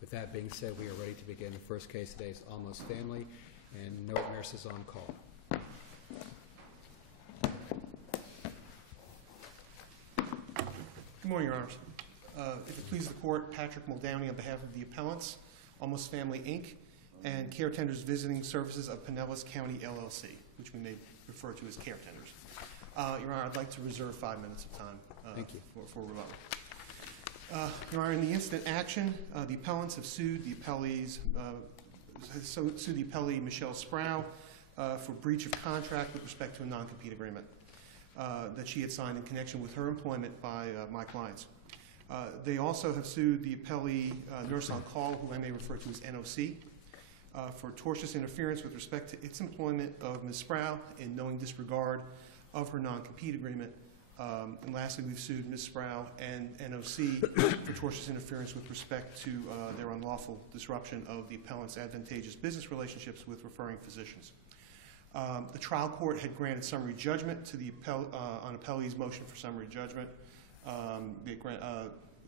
With that being said, we are ready to begin. The first case today is Almost Family, and no nurses on call. Good morning, Your Honors. If it pleases the Court, Patrick Muldowney on behalf of the appellants, Almost Family, Inc., and Care Tenders Visiting Services of Pinellas County, LLC, which we may refer to as Care Tenders. Your Honor, I'd like to reserve 5 minutes of time for rebuttal. Your Honor, in the instant action, the appellants have sued the appellees, sued the appellee Michelle Sproul for breach of contract with respect to a non-compete agreement that she had signed in connection with her employment by my clients. They also have sued the appellee nurse on call, who I may refer to as NOC, for tortious interference with respect to its employment of Ms. Sproul in knowing disregard of her non-compete agreement. And lastly, we've sued Ms. Sproul and NOC for tortious interference with respect to their unlawful disruption of the appellant's advantageous business relationships with referring physicians. The trial court had granted summary judgment to the on appellee's motion for summary judgment.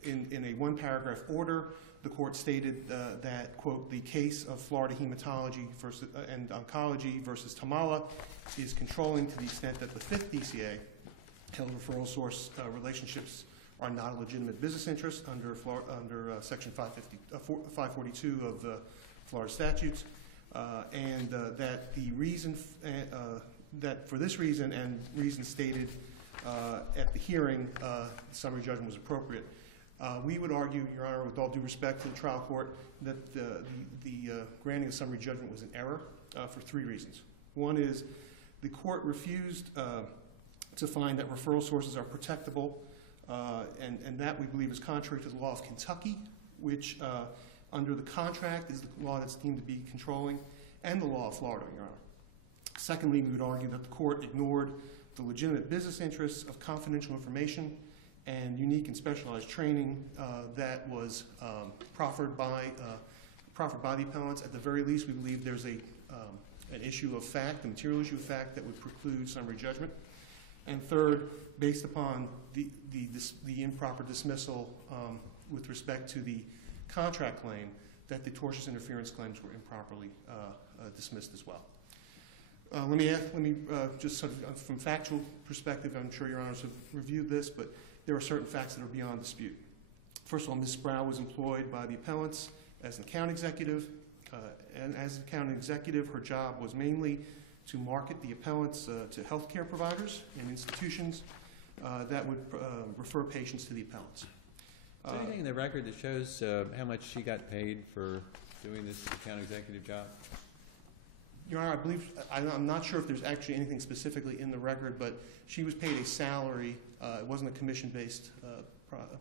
In a one-paragraph order, the court stated that, quote, the case of Florida Hematology and Oncology versus Tamala is controlling to the extent that the fifth DCA held referral source relationships are not a legitimate business interest under Section 542 of the Florida statutes, and that the reason that for this reason and reasons stated at the hearing, the summary judgment was appropriate. We would argue, Your Honor, with all due respect to the trial court, that the granting of summary judgment was an error for three reasons. One is the court refused to find that referral sources are protectable, and that we believe is contrary to the law of Kentucky, which under the contract is the law that's deemed to be controlling, and the law of Florida, Your Honor. Secondly, we would argue that the court ignored the legitimate business interests of confidential information and unique and specialized training that was proffered by the appellants. At the very least, we believe there's an issue of fact, a material issue of fact, that would preclude summary judgment. And third, based upon the improper dismissal with respect to the contract claim, that the tortious interference claims were improperly dismissed as well. Let me just sort of, from factual perspective, I'm sure Your Honors have reviewed this, but there are certain facts that are beyond dispute. First of all, Ms. Sproul was employed by the appellants as an account executive, and as an account executive, her job was mainly to market the appellants to healthcare providers and institutions that would refer patients to the appellants. Is there anything in the record that shows how much she got paid for doing this account executive job? Your Honor, I'm not sure if there's actually anything specifically in the record, but she was paid a salary. It wasn't a commission-based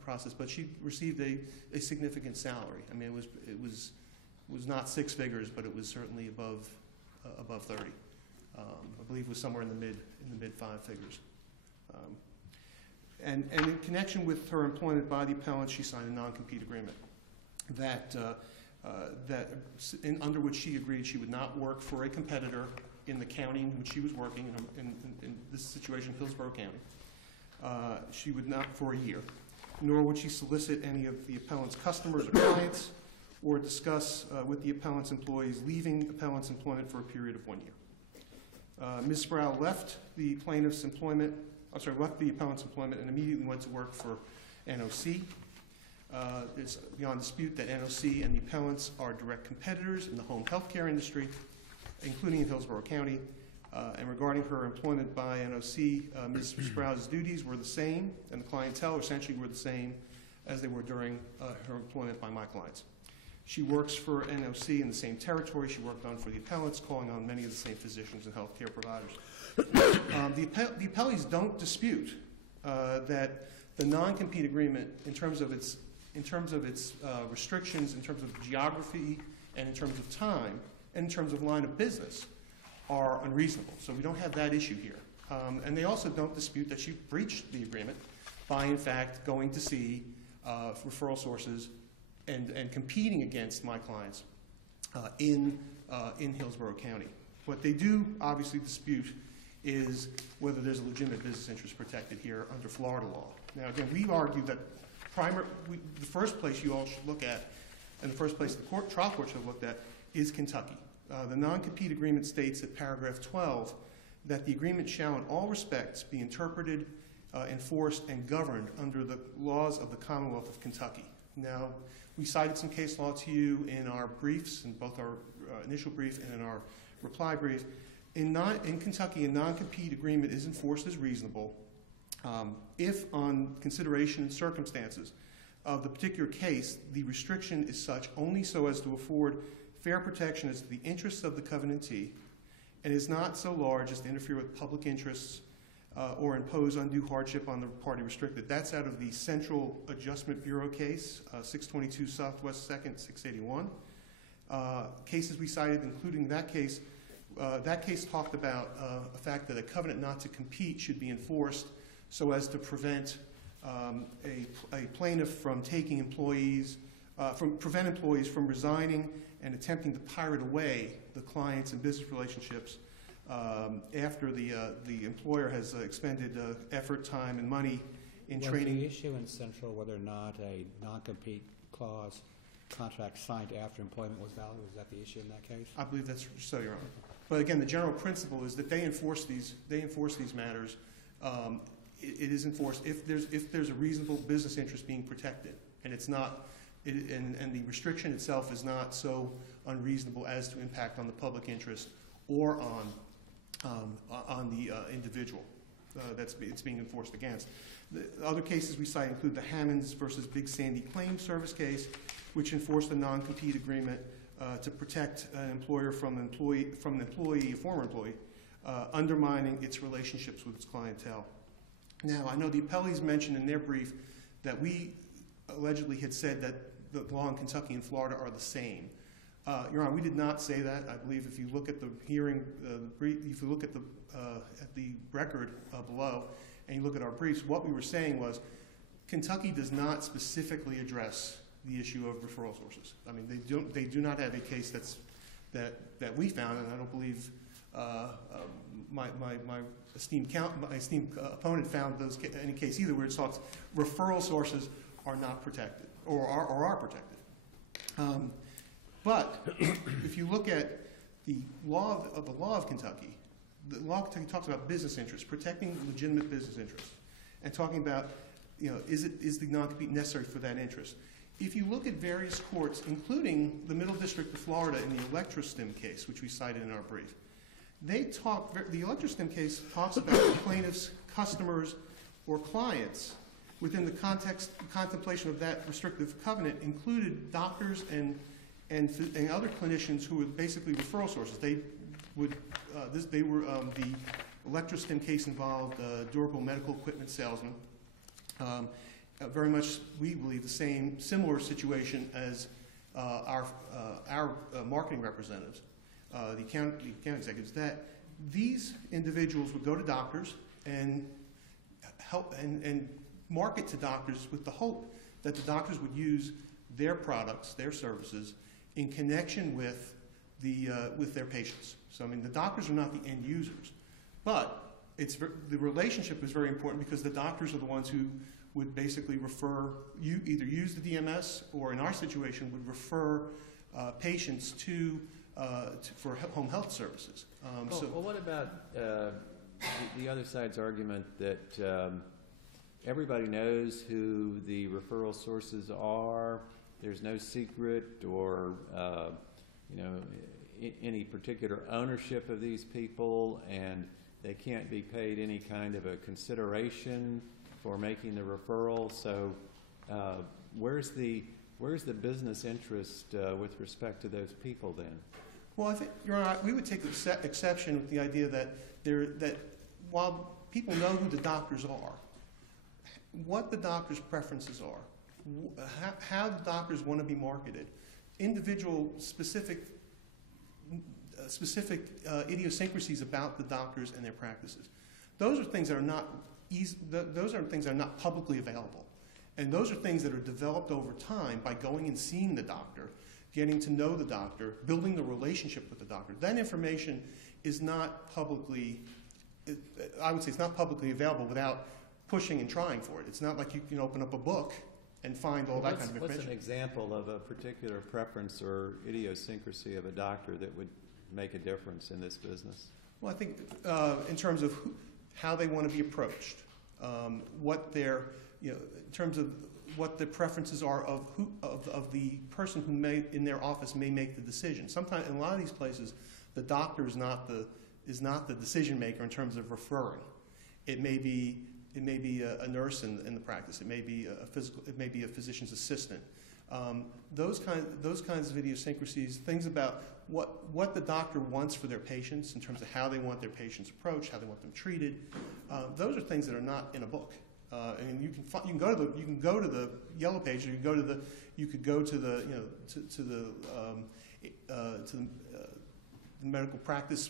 process, but she received a significant salary. I mean, it was not six figures, but it was certainly above 30. I believe it was somewhere in the mid five figures. And in connection with her employment by the appellant, she signed a non-compete agreement under which she agreed she would not work for a competitor in the county in which she was working, in this situation, Hillsborough County. She would not for a year, nor would she solicit any of the appellant's customers or clients, or discuss with the appellant's employees leaving appellant's employment for a period of 1 year. Ms. Sproul left the appellant's employment and immediately went to work for NOC. It's beyond dispute that NOC and the appellants are direct competitors in the home health care industry, including in Hillsborough County. And regarding her employment by NOC, Ms. Sproul's duties were the same, and the clientele essentially were the same as they were during her employment by my clients. She works for NOC in the same territory she worked on for the appellants, calling on many of the same physicians and health care providers. The appellees don't dispute that the non-compete agreement, in terms of its restrictions, in terms of geography, and in terms of time, and in terms of line of business, are unreasonable. So we don't have that issue here. And they also don't dispute that she breached the agreement by, in fact, going to see referral sources and competing against my clients in Hillsborough County. What they do obviously dispute is whether there's a legitimate business interest protected here under Florida law. Now, again, we've argued that the first place you all should look at and the first place the trial court should have looked at is Kentucky. The non-compete agreement states at paragraph 12 that the agreement shall in all respects be interpreted, enforced, and governed under the laws of the Commonwealth of Kentucky. Now, we cited some case law to you in our briefs, in both our initial brief and in our reply brief. In Kentucky, a non-compete agreement is enforced as reasonable if, on consideration and circumstances of the particular case, the restriction is such only so as to afford fair protection as to the interests of the covenantee, and is not so large as to interfere with public interests or impose undue hardship on the party restricted. That's out of the Central Adjustment Bureau case, 622 Southwest 2nd, 681. Cases we cited, including that case talked about the fact that a covenant not to compete should be enforced so as to prevent a plaintiff from taking employees, prevent employees from resigning and attempting to pirate away the clients and business relationships after the employer has expended effort, time, and money in training. Was the issue in Central whether or not a non-compete clause contract signed after employment was valid? Was that the issue in that case? I believe that's so, Your Honor. But again, the general principle is that they enforce these matters. It is enforced if there's a reasonable business interest being protected, and it's not, and the restriction itself is not so unreasonable as to impact on the public interest or on the individual it's being enforced against. The other cases we cite include the Hammonds versus Big Sandy Claims Service case, which enforced a non-compete agreement to protect an employer from an employee, a former employee, undermining its relationships with its clientele. Now, I know the appellees mentioned in their brief that we allegedly had said that the law in Kentucky and Florida are the same. Your Honor, we did not say that. I believe if you look at the hearing, if you look at the record below, and you look at our briefs, what we were saying was Kentucky does not specifically address the issue of referral sources. I mean, they do not have a case that we found, and I don't believe my esteemed opponent found any case either where it talks referral sources are not protected or are protected. But if you look at the law of Kentucky, the law of Kentucky talks about business interests, protecting legitimate business interests, and talking about, is the non-compete necessary for that interest? If you look at various courts, including the Middle District of Florida in the Electrostim case, which we cited in our brief, the Electrostim case talks about plaintiffs, customers, or clients within the contemplation of that restrictive covenant included doctors and other clinicians who were basically referral sources. The Electrostim case involved durable medical equipment salesmen. Very much, we believe, the similar situation as our marketing representatives, the account executives, that these individuals would go to doctors and help and market to doctors with the hope that the doctors would use their products, their services, in connection with their patients. So, I mean, the doctors are not the end users, but the relationship is very important because the doctors are the ones who would basically either use the DMS or, in our situation, would refer patients for home health services. Well, what about the other side's argument that everybody knows who the referral sources are? There's no secret or any particular ownership of these people, and they can't be paid any kind of a consideration for making the referral. So where's the business interest with respect to those people then? Well, I think, Your Honor, we would take exception with the idea that while people know who the doctors are, what the doctors' preferences are, how the doctors want to be marketed, individual specific idiosyncrasies about the doctors and their practices. Those are things that are not publicly available, and those are things that are developed over time by going and seeing the doctor, getting to know the doctor, building the relationship with the doctor. That information is not publicly, I would say, it's not publicly available without pushing and trying for it. It's not like you can open up a book and find all that kind of What's information. an example of a particular preference or idiosyncrasy of a doctor that would make a difference in this business? Well, I think in terms of how they want to be approached, what their, in terms of what the preferences are of the person who may, in their office, may make the decision. Sometimes, in a lot of these places, the doctor is not the decision maker in terms of referring. It may be a nurse in the practice. It may be a physician's assistant. Those kinds of idiosyncrasies, things about what the doctor wants for their patients in terms of how they want their patients approached, how they want them treated. Those are things that are not in a book. And you can go to the yellow page, or you could go to the medical practice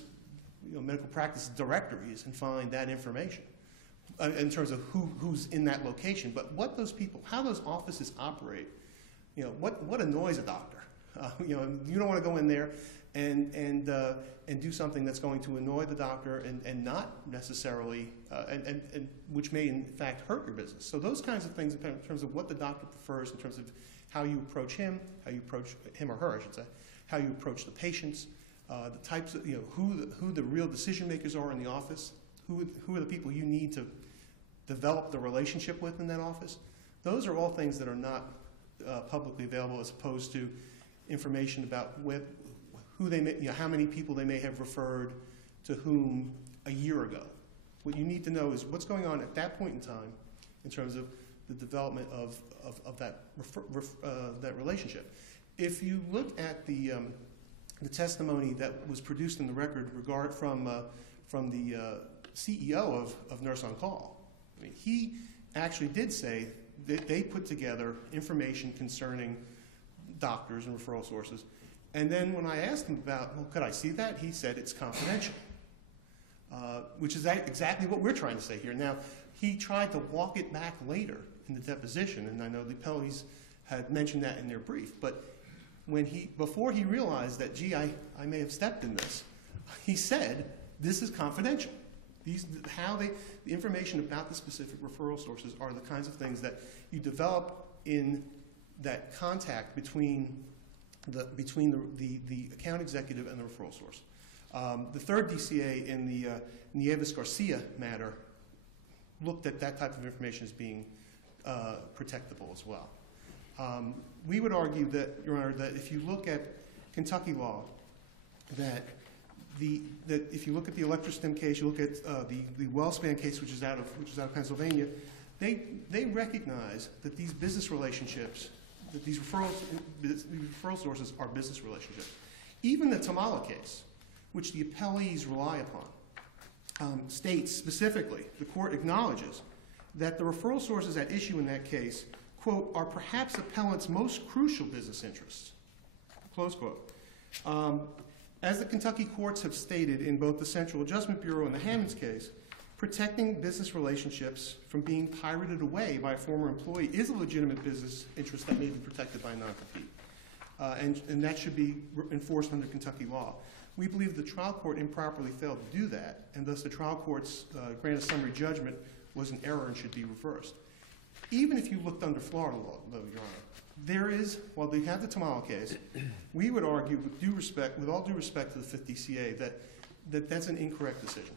directories and find that information in terms of who's in that location. But what those people, how those offices operate, what annoys a doctor. You don't want to go in there and do something that's going to annoy the doctor and not necessarily, and which may in fact hurt your business. So those kinds of things in terms of what the doctor prefers, in terms of how you approach him, how you approach him or her, I should say, how you approach the patients, the types of, who the real decision makers are in the office, who are the people you need to develop the relationship with in that office. Those are all things that are not publicly available, as opposed to information about who they may, how many people they may have referred to whom a year ago. What you need to know is what's going on at that point in time in terms of the development of that relationship. If you look at the testimony that was produced in the record from the CEO of Nurse on Call, I mean, he actually did say that they put together information concerning doctors and referral sources. And then when I asked him about, well, could I see that? He said it's confidential, which is exactly what we're trying to say here. Now, he tried to walk it back later in the deposition, and I know the appellees had mentioned that in their brief. But before he realized that, gee, I may have stepped in this, he said, this is confidential. The information about the specific referral sources are the kinds of things that you develop in that contact between the account executive and the referral source. The third DCA in the Nieves-Garcia matter looked at that type of information as being protectable as well. We would argue that, Your Honor, that if you look at Kentucky law, that if you look at the Electrostim case, you look at the Wellspan case, which is out of Pennsylvania, they recognize that these business relationships, that these referral sources are business relationships. Even the Tamala case, which the appellees rely upon, states specifically, the court acknowledges that the referral sources at issue in that case, quote, are perhaps appellant's most crucial business interests, close quote. As the Kentucky courts have stated in both the Central Adjustment Bureau and the Hammonds case, protecting business relationships from being pirated away by a former employee is a legitimate business interest that may be protected by a non-compete. And that should be enforced under Kentucky law. We believe the trial court improperly failed to do that, and thus the trial court's grant of summary judgment was an error and should be reversed. Even if you looked under Florida law, though, Your Honor, there is, while they have the Tamala case, we would argue with all due respect to the 5th DCA that's an incorrect decision.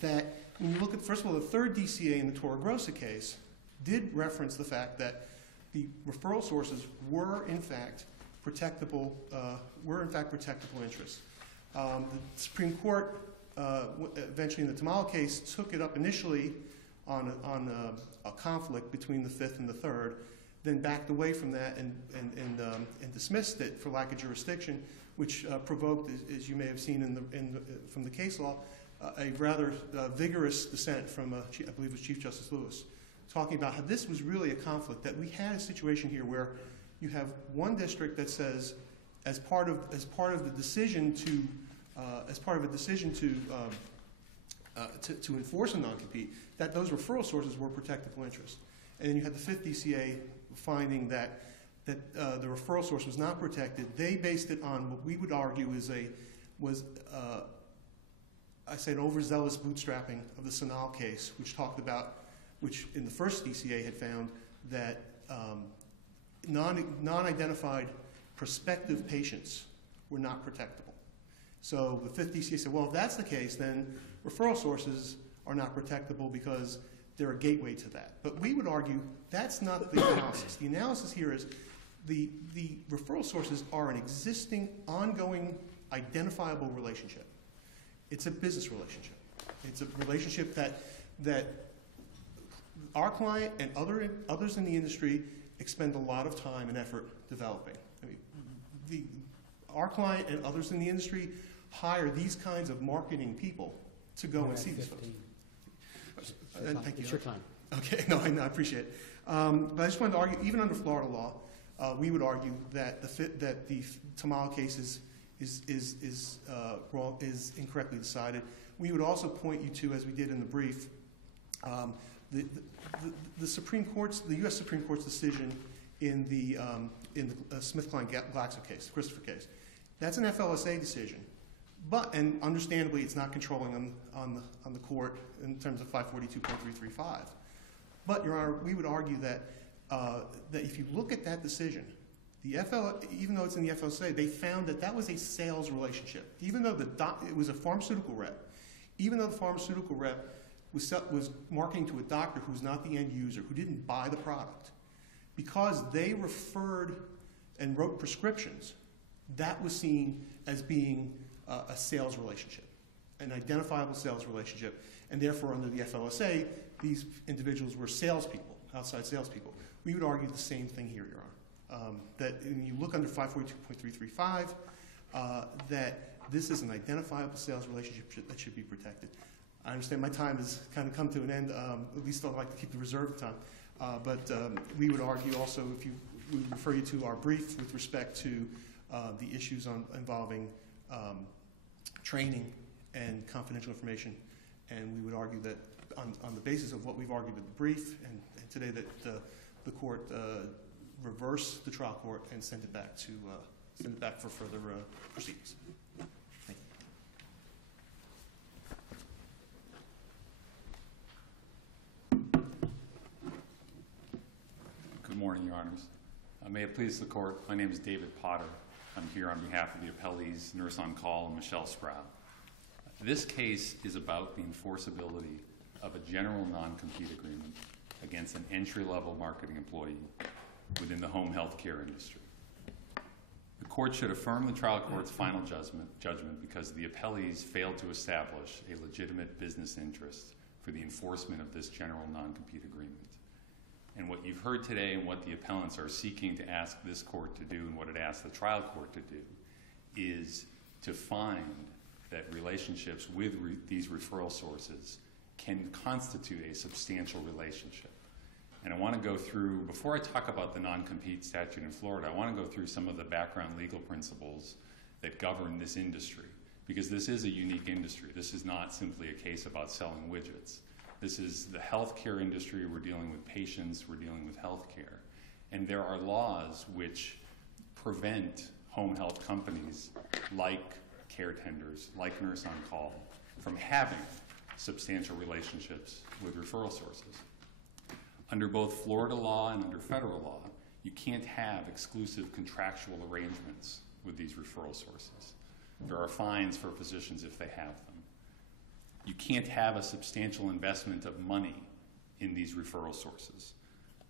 That when you look at, first of all, the 3rd DCA in the Torre Grossa case did reference the fact that the referral sources were in fact protectable interests. The Supreme Court eventually in the Tamala case took it up initially on a conflict between the 5th and the 3rd, then backed away from that and dismissed it for lack of jurisdiction, which provoked, as you may have seen from the case law, a rather vigorous dissent from, I believe it was Chief Justice Lewis, talking about how this was really a conflict, that we had a situation here where you have one district that says, as part of the decision to enforce a non-compete, that those referral sources were protectable interests. And then you had the 5th DCA finding that the referral source was not protected. They based it on what we would argue was an overzealous bootstrapping of the Sanal case, which in the first DCA had found that non-identified prospective patients were not protectable. So the Fifth DCA said, well, if that's the case, then referral sources are not protectable because they're a gateway to that. But we would argue that's not the analysis. The analysis here is the referral sources are an existing, ongoing, identifiable relationship. It's a business relationship. It's a relationship that our client and others in the industry expend a lot of time and effort developing. I mean, our client and others in the industry hire these kinds of marketing people to go and see these folks. Thank you. It's your time. Okay, no, I appreciate it. But I just wanted to argue, even under Florida law, we would argue that the Tamala case is wrong, is incorrectly decided. We would also point you to, as we did in the brief, the Supreme Court's, the U.S. Supreme Court's decision in the SmithKline-Glaxo case, the Christopher case. That's an FLSA decision, and understandably, it's not controlling on the court in terms of 542.335. But, Your Honor, we would argue that if you look at that decision, even though it's in the FLSA, they found that was a sales relationship. Even though it was a pharmaceutical rep, even though the pharmaceutical rep was marketing to a doctor who's not the end user, who didn't buy the product, because they referred and wrote prescriptions, that was seen as being a sales relationship, an identifiable sales relationship, and therefore under the FLSA, these individuals were salespeople, outside salespeople. We would argue the same thing here, Your Honor, that when you look under 542.335, that this is an identifiable sales relationship that should be protected. I understand my time has kind of come to an end. At least I'd like to keep the reserved time. But we would argue also, we would refer you to our brief with respect to the issues involving training and confidential information. And we would argue that on the basis of what we've argued in the brief and today, that the court reverse the trial court and send it back for further proceedings. Thank you. Good morning, Your Honors. May it please the Court, my name is David Potter. I'm here on behalf of the appellees, Nurse on Call and Michelle Sprout. This case is about the enforceability of a general non-compete agreement against an entry-level marketing employee within the home health care industry. The court should affirm the trial court's final judgment because the appellees failed to establish a legitimate business interest for the enforcement of this general non-compete agreement. And what you've heard today and what the appellants are seeking to ask this court to do and what it asked the trial court to do is to find that relationships with these referral sources can constitute a substantial relationship. And I want to go through, before I talk about the non-compete statute in Florida, I want to go through some of the background legal principles that govern this industry, because this is a unique industry. This is not simply a case about selling widgets. This is the healthcare industry. We're dealing with patients. We're dealing with healthcare. And there are laws which prevent home health companies like care tenders, like Nurse on Call, from having substantial relationships with referral sources. Under both Florida law and under federal law, you can't have exclusive contractual arrangements with these referral sources. There are fines for physicians if they have them. You can't have a substantial investment of money in these referral sources.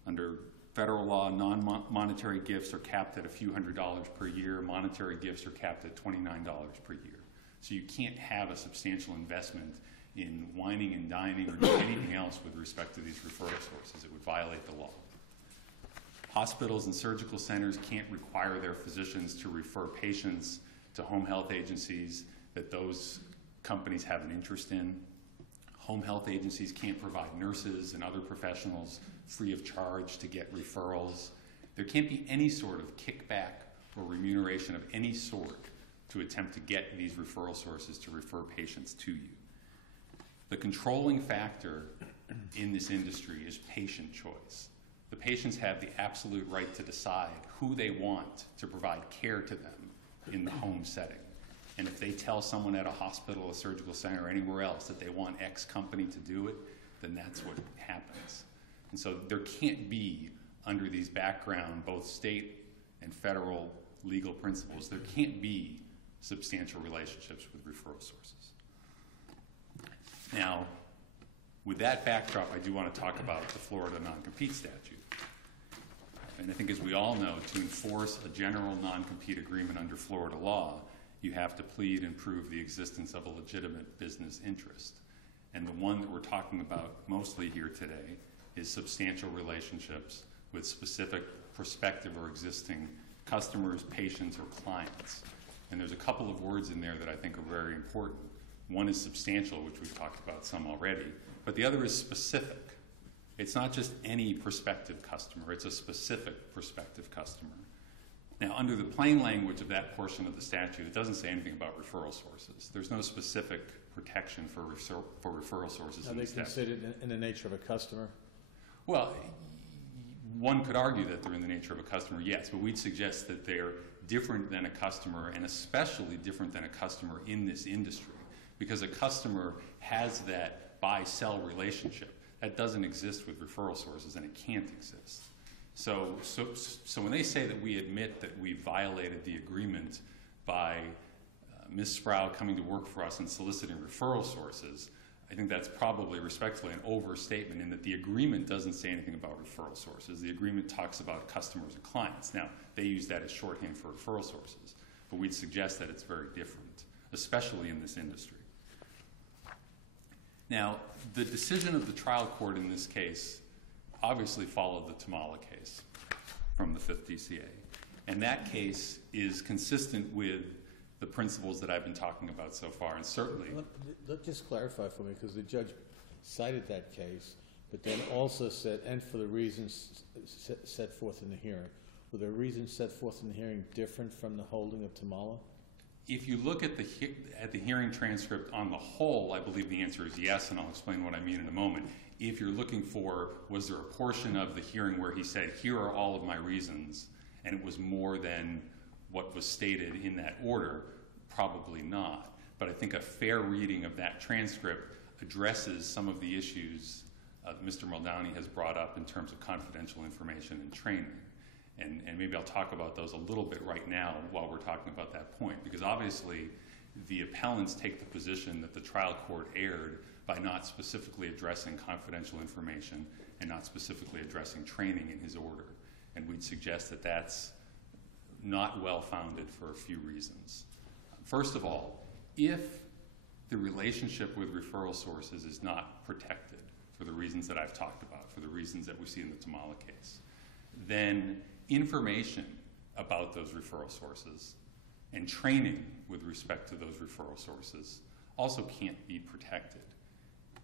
Under federal law, non-monetary gifts are capped at a few $100s per year. Monetary gifts are capped at $29 per year. So you can't have a substantial investment in wining and dining or doing anything else with respect to these referral sources. It would violate the law. Hospitals and surgical centers can't require their physicians to refer patients to home health agencies that those companies have an interest in. Home health agencies can't provide nurses and other professionals free of charge to get referrals. There can't be any sort of kickback or remuneration of any sort to attempt to get these referral sources to refer patients to you. The controlling factor in this industry is patient choice. The patients have the absolute right to decide who they want to provide care to them in the home setting. And if they tell someone at a hospital, a surgical center, or anywhere else that they want X company to do it, then that's what happens. And so there can't be under these background, both state and federal legal principles, there can't be substantial relationships with referral sources. Now, with that backdrop, I do want to talk about the Florida non-compete statute. And I think, as we all know, to enforce a general non-compete agreement under Florida law, you have to plead and prove the existence of a legitimate business interest. And the one that we're talking about mostly here today is substantial relationships with specific prospective or existing customers, patients, or clients. And there's a couple of words in there that I think are very important. One is substantial, which we've talked about some already, but the other is specific. It's not just any prospective customer, it's a specific prospective customer. Now, under the plain language of that portion of the statute, it doesn't say anything about referral sources. There's no specific protection for referral sources in the statute. Are they considered in the nature of a customer? Well, one could argue that they're in the nature of a customer, yes, but we'd suggest that they're different than a customer, and especially different than a customer in this industry, because a customer has that buy-sell relationship. That doesn't exist with referral sources, and it can't exist. So when they say that we admit that we violated the agreement by Ms. Sproul coming to work for us and soliciting referral sources, I think that's probably respectfully an overstatement, in that the agreement doesn't say anything about referral sources. The agreement talks about customers and clients. Now, they use that as shorthand for referral sources, but we'd suggest that it's very different, especially in this industry. Now, the decision of the trial court in this case obviously followed the Tamala case from the 5th DCA. And that case is consistent with the principles that I've been talking about so far, and certainly... Let's just clarify for me, because the judge cited that case, but then also said, and for the reasons set forth in the hearing. Were the reasons set forth in the hearing different from the holding of Tamala? If you look at the hearing transcript on the whole, I believe the answer is yes, and I'll explain what I mean in a moment. If you're looking for, was there a portion of the hearing where he said, here are all of my reasons, and it was more than what was stated in that order, probably not. But I think a fair reading of that transcript addresses some of the issues that Mr. Muldowney has brought up in terms of confidential information and training. And maybe I'll talk about those a little bit right now while we're talking about that point, because obviously the appellants take the position that the trial court erred by not specifically addressing confidential information and not specifically addressing training in his order. And we'd suggest that that's not well-founded for a few reasons. First of all, if the relationship with referral sources is not protected for the reasons that I've talked about, for the reasons that we see in the Tamala case, then information about those referral sources and training with respect to those referral sources also can't be protected.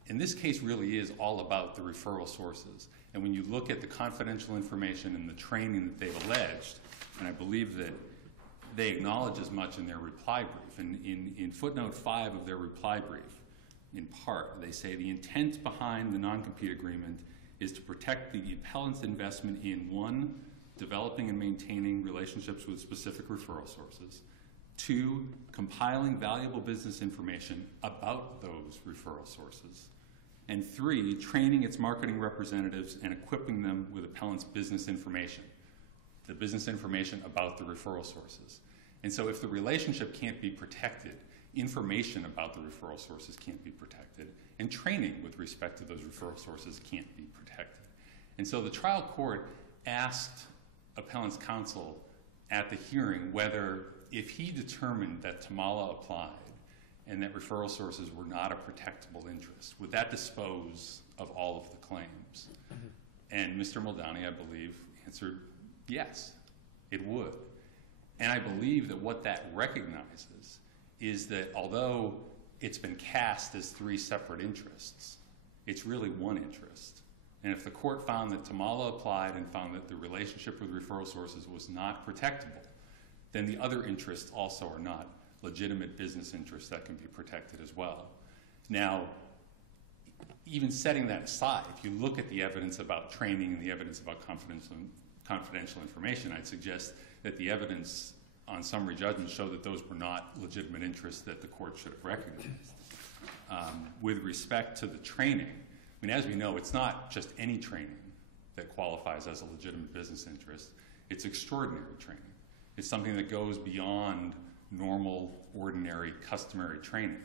And this case really is all about the referral sources. And when you look at the confidential information and the training that they've alleged, and I believe that they acknowledge as much in their reply brief, and in footnote 5 of their reply brief, in part, they say the intent behind the non-compete agreement is to protect the appellant's investment in 1, developing and maintaining relationships with specific referral sources, 2, compiling valuable business information about those referral sources, and 3, training its marketing representatives and equipping them with appellant's business information, the business information about the referral sources. And so if the relationship can't be protected, information about the referral sources can't be protected, and training with respect to those referral sources can't be protected. And so the trial court asked appellant's counsel at the hearing whether, if he determined that Tamala applied and that referral sources were not a protectable interest, would that dispose of all of the claims? And Mr. Muldowney, I believe, answered yes, it would. And I believe that what that recognizes is that although it's been cast as 3 separate interests, it's really one interest. And if the court found that Tamala applied and found that the relationship with referral sources was not protectable, then the other interests also are not legitimate business interests that can be protected as well. Now, even setting that aside, if you look at the evidence about training and the evidence about confidential information, I'd suggest that the evidence on summary judgment showed that those were not legitimate interests that the court should have recognized. With respect to the training, I mean, as we know, it's not just any training that qualifies as a legitimate business interest. It's extraordinary training. It's something that goes beyond normal, ordinary, customary training.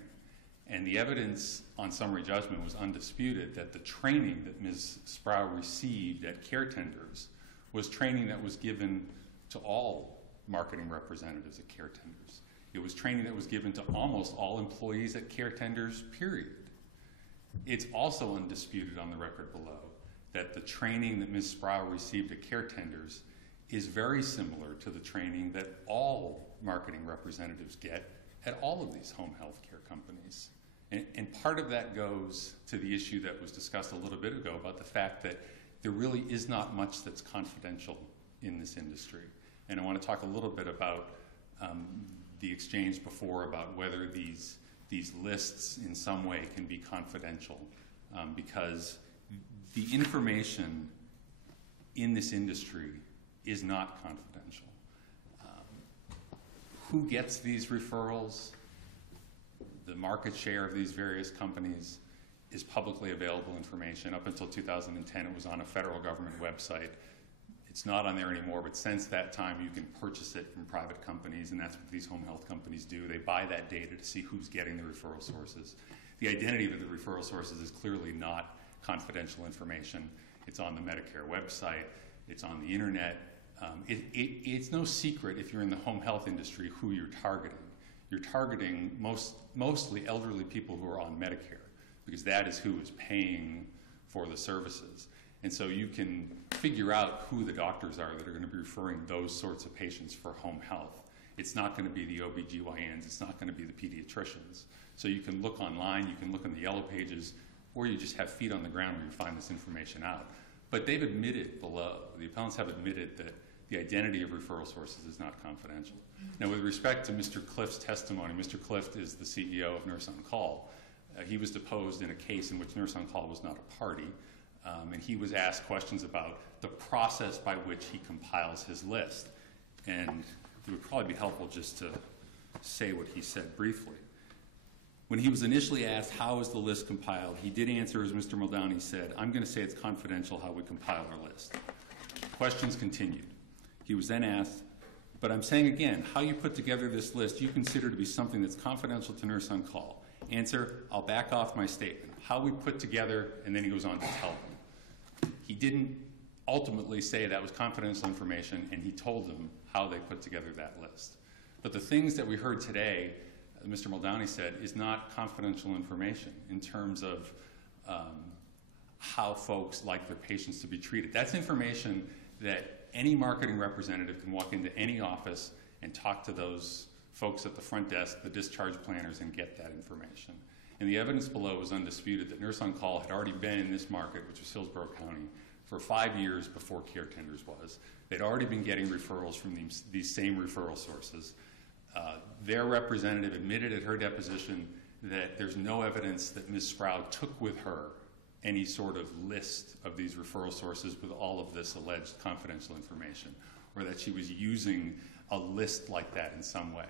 And the evidence on summary judgment was undisputed that the training that Ms. Sproul received at Care Tenders was training that was given to all marketing representatives at Care Tenders. It was training that was given to almost all employees at Care Tenders, period. It's also undisputed on the record below that the training that Ms. Sproul received at Care Tenders is very similar to the training that all marketing representatives get at all of these home health care companies. And part of that goes to the issue that was discussed a little bit ago about the fact that there really is not much that's confidential in this industry. And I want to talk a little bit about the exchange before about whether these lists in some way can be confidential, because the information in this industry is not confidential. Who gets these referrals? The market share of these various companies is publicly available information. Up until 2010, it was on a federal government website. It's not on there anymore, but since that time, you can purchase it from private companies, and that's what these home health companies do. They buy that data to see who's getting the referral sources. The identity of the referral sources is clearly not confidential information. It's on the Medicare website. It's on the internet. It's no secret if you're in the home health industry who you're targeting. You're targeting mostly elderly people who are on Medicare, because that is who is paying for the services. And so you can figure out who the doctors are that are going to be referring those sorts of patients for home health. It's not going to be the OBGYNs. It's not going to be the pediatricians. So you can look online, you can look in the yellow pages, or you just have feet on the ground where you find this information out. But they've admitted below, the appellants have admitted that the identity of referral sources is not confidential. Now, with respect to Mr. Clift's testimony, Mr. Clift is the CEO of Nurse on Call. He was deposed in a case in which Nurse on Call was not a party, and he was asked questions about the process by which he compiles his list. And it would probably be helpful just to say what he said briefly. When he was initially asked how is the list compiled, he did answer, as Mr. Muldowney said, "I'm going to say it's confidential how we compile our list." Questions continued. He was then asked, "But I'm saying again, how you put together this list you consider to be something that's confidential to Nurse on Call." Answer, "I'll back off my statement. How we put together," and then he goes on to tell them. He didn't ultimately say that was confidential information, and he told them how they put together that list. But the things that we heard today, Mr. Muldowney said, is not confidential information in terms of how folks like their patients to be treated. That's information that any marketing representative can walk into any office and talk to those folks at the front desk, the discharge planners, and get that information. And the evidence below is undisputed that Nurse on Call had already been in this market, which was Hillsborough County, for 5 years before Care Tenders was. They'd already been getting referrals from these same referral sources. Their representative admitted at her deposition that there's no evidence that Ms. Sprout took with her any sort of list of these referral sources with all of this alleged confidential information, or that she was using a list like that in some way.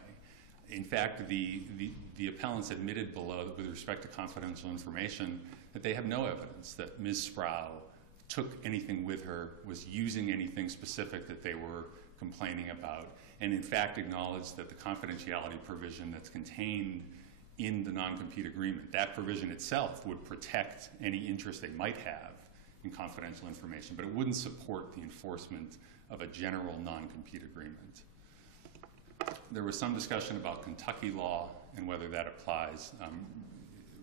In fact, the appellants admitted below that with respect to confidential information that they have no evidence that Ms. Sprout took anything with her, was using anything specific that they were complaining about, and in fact acknowledged that the confidentiality provision that's contained in the non-compete agreement, that provision itself would protect any interest they might have in confidential information, but it wouldn't support the enforcement of a general non-compete agreement. There was some discussion about Kentucky law and whether that applies.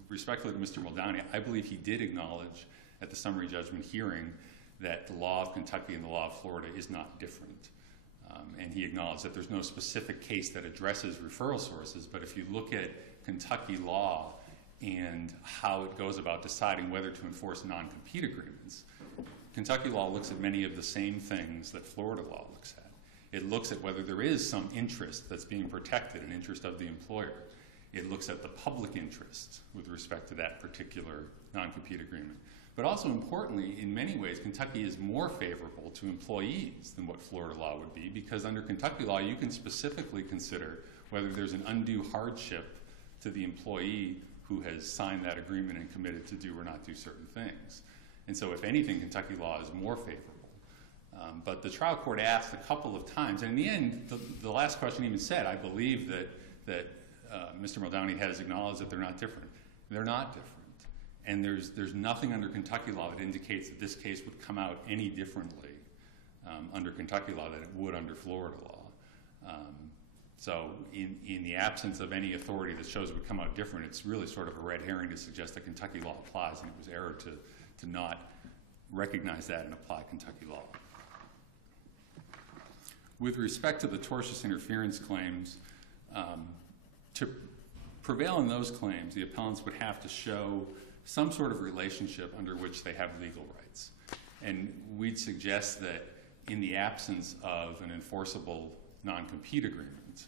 Respectfully to Mr. Muldowney, I believe he did acknowledge at the summary judgment hearing that the law of Kentucky and the law of Florida is not different. And he acknowledged that there's no specific case that addresses referral sources, but if you look at Kentucky law and how it goes about deciding whether to enforce non-compete agreements, Kentucky law looks at many of the same things that Florida law looks at. It looks at whether there is some interest that's being protected, an interest of the employer. It looks at the public interest with respect to that particular non-compete agreement. But also importantly, in many ways, Kentucky is more favorable to employees than what Florida law would be, because under Kentucky law, you can specifically consider whether there's an undue hardship to the employee who has signed that agreement and committed to do or not do certain things. And so if anything, Kentucky law is more favorable. But the trial court asked a couple of times, and in the end, the last question even said, I believe that Mr. Muldowney has acknowledged that they're not different. They're not different. And there's nothing under Kentucky law that indicates that this case would come out any differently under Kentucky law than it would under Florida law. So in the absence of any authority that shows it would come out different, it's really sort of a red herring to suggest that Kentucky law applies, and it was error to not recognize that and apply Kentucky law. With respect to the tortious interference claims, to prevail in those claims, the appellants would have to show some sort of relationship under which they have legal rights. And we'd suggest that in the absence of an enforceable non-compete agreement,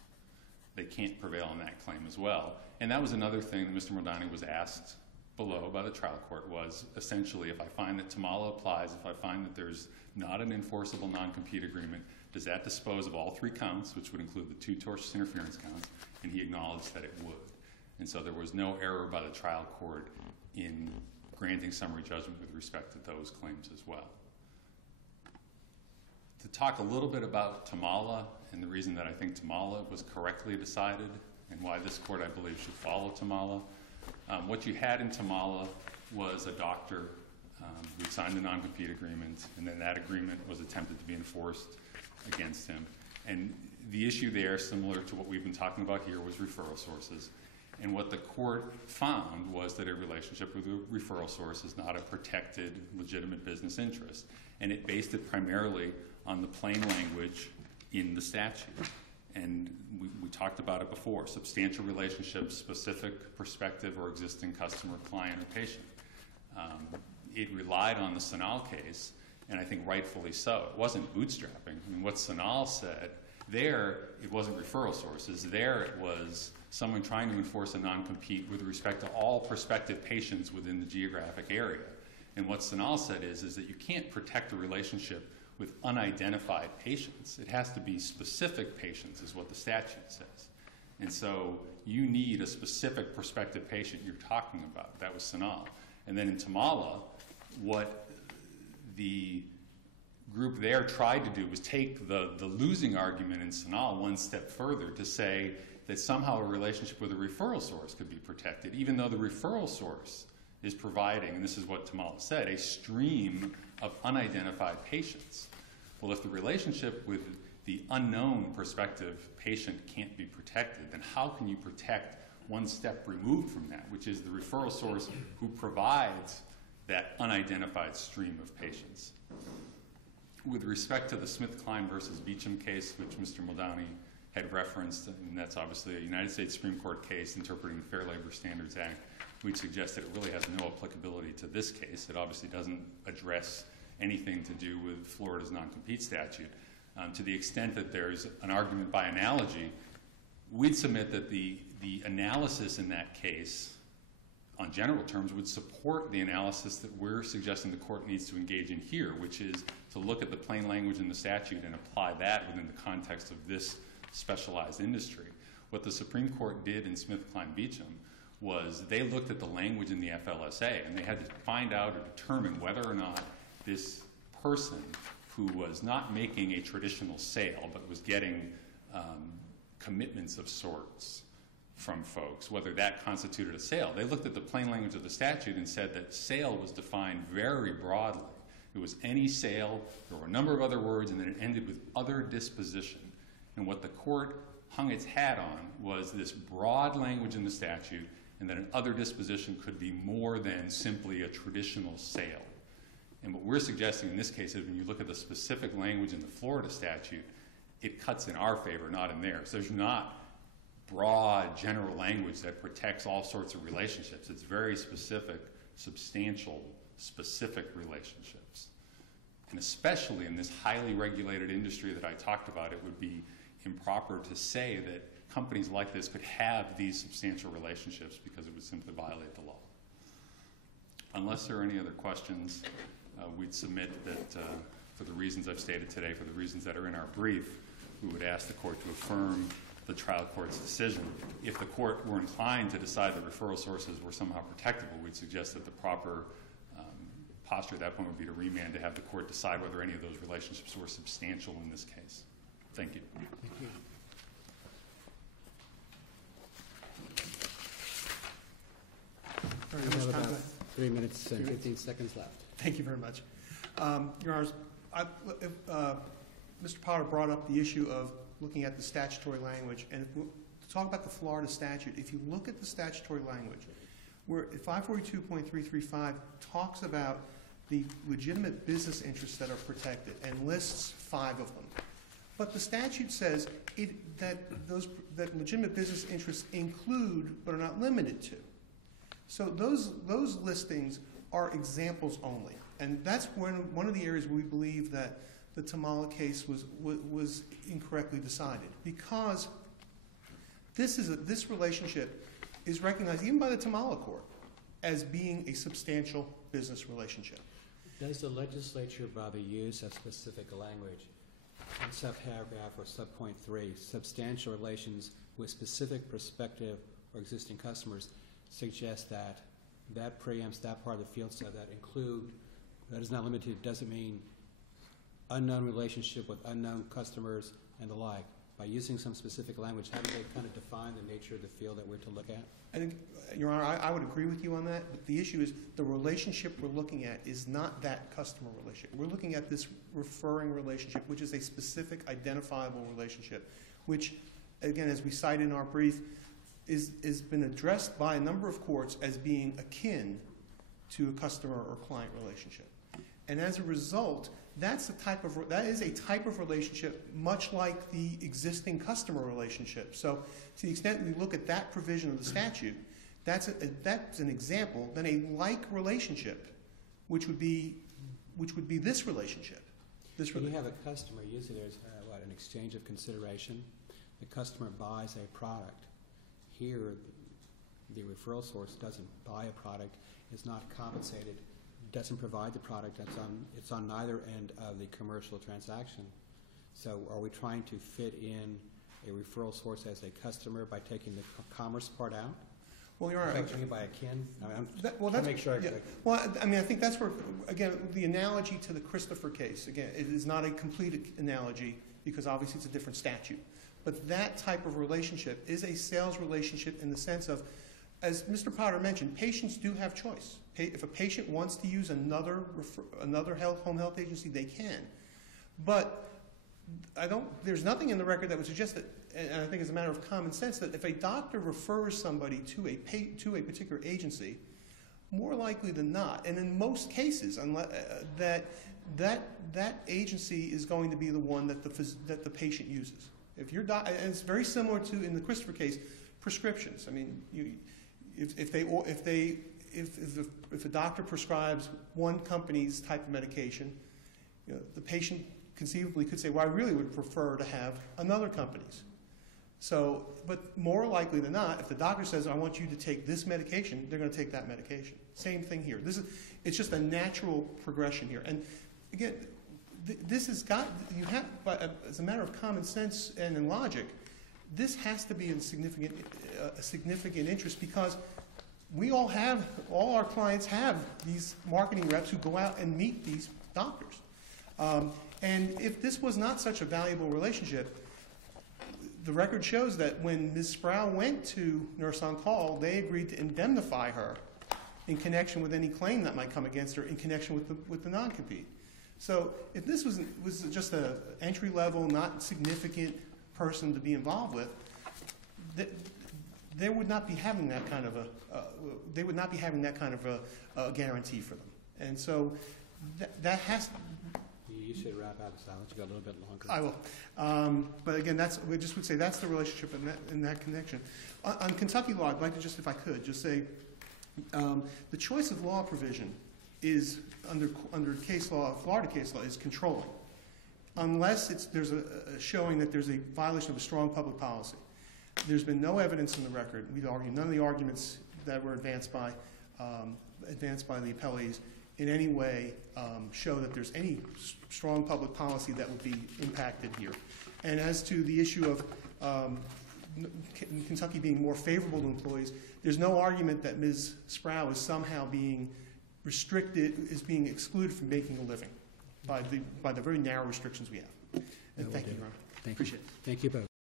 they can't prevail on that claim as well. And that was another thing that Mr. Muldowney was asked below by the trial court, was essentially, if I find that Tamala applies, if I find that there's not an enforceable non-compete agreement, does that dispose of all 3 counts, which would include the 2 tortious interference counts? And he acknowledged that it would. And so there was no error by the trial court in granting summary judgment with respect to those claims as well. To talk a little bit about Tamala and the reason that I think Tamala was correctly decided and why this court, I believe, should follow Tamala. What you had in Tamala was a doctor who signed a non-compete agreement, and then that agreement was attempted to be enforced against him. And the issue there, similar to what we've been talking about here, was referral sources. And what the court found was that a relationship with a referral source is not a protected, legitimate business interest. And it based it primarily on the plain language in the statute. And we talked about it before, substantial relationships, specific prospective or existing customer, client, or patient. It relied on the Sanal case, and I think rightfully so. It wasn't bootstrapping. I mean, what Sanal said, there it wasn't referral sources. There it was someone trying to enforce a non-compete with respect to all prospective patients within the geographic area. And what Sanal said is that you can't protect a relationship with unidentified patients. It has to be specific patients is what the statute says. And so you need a specific prospective patient you're talking about. That was Sanal. And then in Tamala, what the group there tried to do was take the losing argument in Sanal one step further to say that somehow a relationship with a referral source could be protected, even though the referral source is providing, and this is what Tamala said, a stream of unidentified patients. Well, if the relationship with the unknown prospective patient can't be protected, then how can you protect one step removed from that, which is the referral source who provides that unidentified stream of patients? With respect to the Smith-Kline versus Beecham case, which Mr. Muldowney had referenced, and that's obviously a United States Supreme Court case interpreting the Fair Labor Standards Act, we'd suggest that it really has no applicability to this case. It obviously doesn't address anything to do with Florida's non-compete statute. To the extent that there's an argument by analogy, we'd submit that the analysis in that case, on general terms, would support the analysis that we're suggesting the court needs to engage in here, which is to look at the plain language in the statute and apply that within the context of this specialized industry. What the Supreme Court did in Smith-Kline-Beecham was they looked at the language in the FLSA, and they had to find out or determine whether or not this person who was not making a traditional sale but was getting commitments of sorts from folks, whether that constituted a sale. They looked at the plain language of the statute and said that sale was defined very broadly. It was any sale, there were a number of other words, and then it ended with other disposition. And what the court hung its hat on was this broad language in the statute, and that an other disposition could be more than simply a traditional sale. And what we're suggesting in this case is when you look at the specific language in the Florida statute, it cuts in our favor, not in theirs. There's not broad general language that protects all sorts of relationships. It's very specific, substantial, specific relationships. And especially in this highly regulated industry that I talked about, it would be improper to say that companies like this could have these substantial relationships because it would simply violate the law. Unless there are any other questions, we'd submit that for the reasons I've stated today, for the reasons that are in our brief, we would ask the court to affirm the trial court's decision. If the court were inclined to decide that referral sources were somehow protectable, we'd suggest that the proper posture at that point would be to remand to have the court decide whether any of those relationships were substantial in this case. Thank you. Thank you. All right, We how have much time about do I- 3 minutes and 15 seconds left. Thank you very much. Your Honors, Mr. Potter brought up the issue of looking at the statutory language. And to talk about the Florida statute, if you look at the statutory language, where 542.335 talks about the legitimate business interests that are protected and lists 5 of them. But the statute says that legitimate business interests include but are not limited to. So those listings are examples only. And that's one of the areas where we believe that the Tamala case was incorrectly decided, because this relationship is recognized even by the Tamala court as being a substantial business relationship. Does the legislature, by the use of specific language in subparagraph or subpoint 3, substantial relations with specific prospective or existing customers, suggest that that preempts that part of the field, so that include, that is not limited, doesn't mean unknown relationship with unknown customers and the like? By using some specific language, how do they kind of define the nature of the field that we're to look at? I think, Your Honor, I would agree with you on that, but the issue is the relationship we're looking at is not that customer relationship. We're looking at this referring relationship, which is a specific identifiable relationship, which, again, as we cite in our brief, is been addressed by a number of courts as being akin to a customer or client relationship. And as a result, that is a type of relationship much like the existing customer relationship. So to the extent we look at that provision of the statute, that's an example. Then a like relationship, which would be this relationship. When you have a customer, usually there's an exchange of consideration. The customer buys a product. Here, the referral source doesn't buy a product, is not compensated, doesn't provide the product. It's on neither end of the commercial transaction. So are we trying to fit in a referral source as a customer by taking the commerce part out? Well, Your Honor, by akin? I think that's where, again, the analogy to the Christopher case, again, it is not a complete analogy because obviously it's a different statute. But that type of relationship is a sales relationship in the sense of, as Mr. Potter mentioned, patients do have choice. If a patient wants to use another home health agency, they can. But there's nothing in the record that would suggest that, and I think it's a matter of common sense, that if a doctor refers somebody to a particular agency, more likely than not, and in most cases, that agency is going to be the one that the patient uses. And it's very similar to, in the Christopher case, prescriptions. I mean, if a doctor prescribes one company's type of medication, the patient conceivably could say, well, I really would prefer to have another company's. So, but more likely than not, if the doctor says, I want you to take this medication, they're going to take that medication. Same thing here. It's just a natural progression here. And again, as a matter of common sense and in logic, this has to be a significant interest, because all our clients have these marketing reps who go out and meet these doctors. And if this was not such a valuable relationship, the record shows that when Ms. Sproul went to Nurse on Call, they agreed to indemnify her in connection with any claim that might come against her in connection with the non-compete. So if this was just an entry-level, not significant person to be involved with, they would not be having that kind of a guarantee for them. And so that has. You should wrap up, so I'll let you go a little bit longer. I will. But again, we just would say that's the relationship in that connection. On Kentucky law, I'd like to just, if I could, just say the choice of law provision is under case law, Florida case law, is controlling, unless there's a showing that there's a violation of a strong public policy. There's been no evidence in the record. We'd argue none of the arguments that were advanced by the appellees in any way show that there's any strong public policy that would be impacted here. And as to the issue of Kentucky being more favorable to employees, there's no argument that Ms. Sproul is somehow being restricted, is being excluded from making a living by the very narrow restrictions we have. And That thank will you, do. Your Honor. Thank you. Appreciate it. Thank you both.